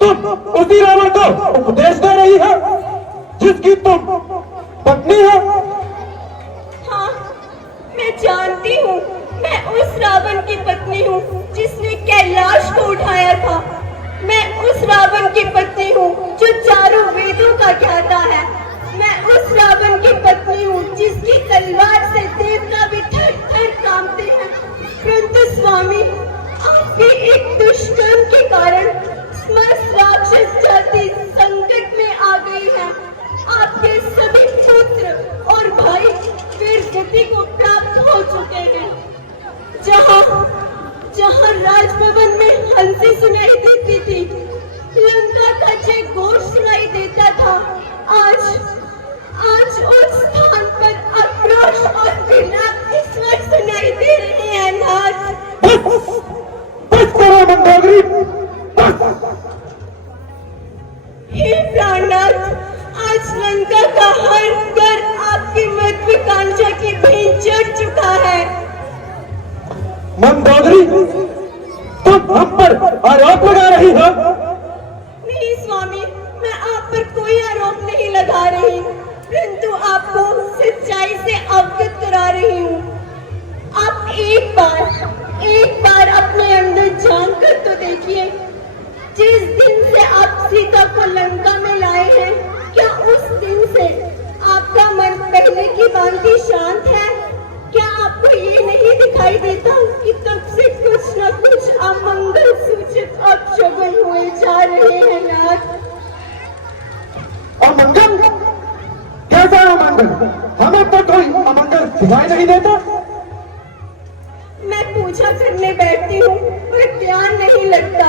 तुम उसी रावण को उपदेश दे रही हो जिसकी तुम पत्नी हो। हाँ, मैं जानती हूँ, मैं उस रावण की पत्नी हूँ जिसने कैलाश को उठाया था। मैं उस रावण की पत्नी हूँ जो चारों वेदों का ज्ञाता है। मैं उस रावण की पत्नी हूँ जिसकी तलवार से देवता भी थर थर कांपते हैं। परंतु स्वामी, आपके एक दुष्कर्म के कारण समस्त राक्षस जाति संकट में आ गई है। आपके सभी पुत्र और भाई वीर गति को प्राप्त हो चुके हैं। जहाँ राजभवन में हंसी सुनाई देती थी, लंका का जय घोष सुनाई देता था, आज उस स्थान पर आक्रोश और विलाप के स्वर सुनाई दे रहे हैं। नाथ, बस करो मंदोदरी, हे प्राणनाथ, आज लंका का हर घर आपकी महत्वाकांक्षा की भेंट चढ़ चुका है। मंदोदरी, तुम हम पर आरोप लगा रही हो। बता रही, परंतु आपको सच्चाई से अवगत करा रही हूँ। आप एक बार अपने अंदर झांक कर तो देखिए। जिस दिन से आप सीता को लंका में लाए हैं, क्या उस दिन से आपका मन पहले की भांति शांत है? क्या आपको ये नहीं दिखाई देता कि तब से कुछ न कुछ अमंगल सूचित अपशगुन हुए जा रहे हैं नाथ? अमंगल? कैसा अमंगल? हमें तो कोई अमंगल दिखाई नहीं देता। मैं पूजा करने बैठती हूँ पर ध्यान नहीं लगता।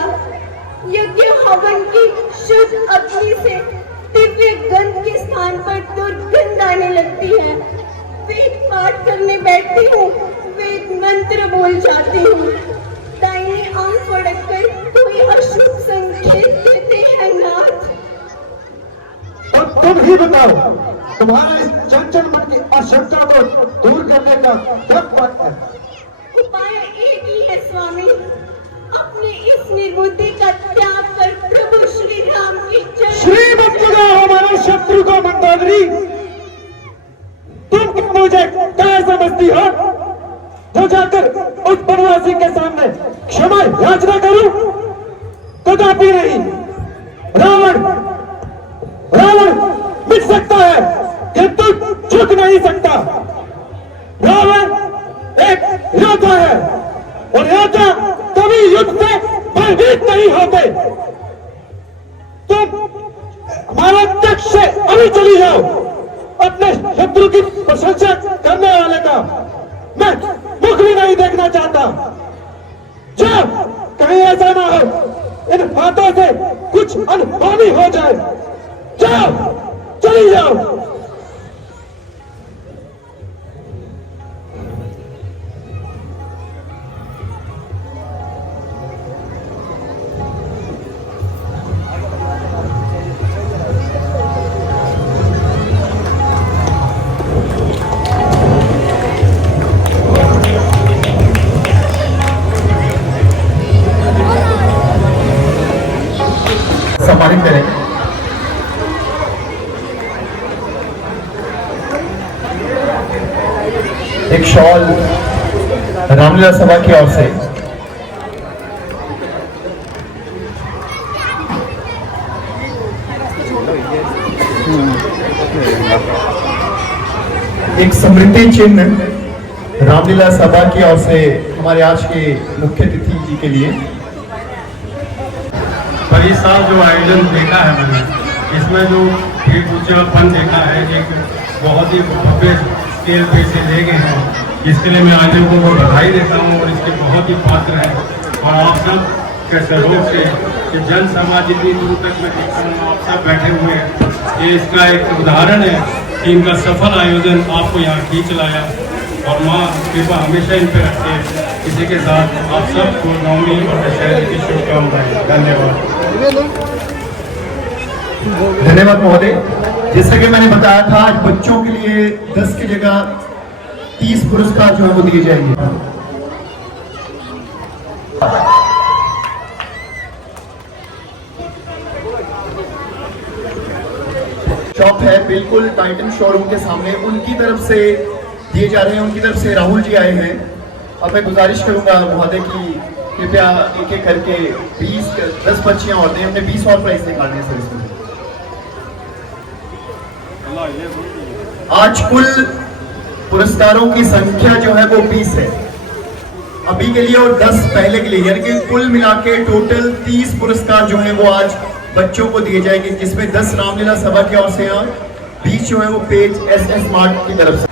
यज्ञ हवन की शुद्ध अग्नि से दिव्य गंध के स्थान पर दुर्गंध आने लगती है। वेद पाठ करने बैठती हूँ, वेद मंत्र बोल जाती हूँ। दाहिनी आंख फड़क कर कोई अशुभ संकेत देते हैं नाथ। और तुम ही बताओ, तुम्हारे इस चंचल मन की आशंका को दूर करने का क्या बात है? उपाय एक ही है स्वामी। अपने इस निर्बुद्धि का त्याग कर प्रभु श्री राम की श्री मत हमारे शत्रु को मंदोदरी। तुम मुझे क्या समझती हो जो जाकर उस बनवासी के सामने क्षमा याचना करूं? कदापि नहीं। रावण मिट सकता है किंतु झुक नहीं सकता। रावण एक योद्धा है और योद्धा कभी युद्ध से भयभीत नहीं होते। तुम हमारे तक से अभी चली जाओ। अपने शत्रु की प्रशंसा करने वाले का मैं मुख भी नहीं देखना चाहता। जाओ, कहीं ऐसा ना हो इन हाथों से कुछ अनहोनी हो जाए। जाओ, चली जाओ। सम्मानित करें। एक शॉल रामलीला सभा की ओर से एक समृद्धि चिन्ह रामलीला सभा की ओर से हमारे आज के मुख्य अतिथि जी के लिए। पर इस साल जो आयोजन देखा है मैंने, इसमें जो एक उच्चपन देखा है, एक बहुत ही भव्य स्केल पे से ले गए हैं, इसके लिए मैं आयोजकों को बधाई देता हूँ और इसके बहुत ही पात्र हैं। और आप सब के सहयोग से कि जन समाज इतनी दूर तक मैं देखता हूँ, आप सब बैठे हुए हैं, ये इसका एक उदाहरण है कि इनका सफल आयोजन आपको यहाँ खींच लाया। और माँ कृपा हमेशा इन पर रखे। इसी के साथ आप सबको नवमी और दशहरे की शुभकामनाएं। धन्यवाद। धन्यवाद महोदय। जैसा कि मैंने बताया था, आज बच्चों के लिए 10 की जगह 30 पुरस्कार जो है वो दिए जाएंगे। शॉप है बिल्कुल टाइटन शोरूम के सामने, उनकी तरफ से दिए जा रहे हैं। उनकी तरफ से राहुल जी आए हैं। अब मैं गुजारिश करूंगा महोदय की कृपया एक एक करके 10 बच्चियां और दें। हमने 20 और प्राइज निकालने सर इसमें। आज कुल पुरस्कारों की संख्या जो है वो 20 है अभी के लिए और 10 पहले के लिए, यानी कि कुल मिला के टोटल 30 पुरस्कार जो है वो आज बच्चों को दिए जाएंगे, जिसमें 10 रामलीला सभा की ओर से, 20 जो है वो पेज SS मार्ट की तरफ से।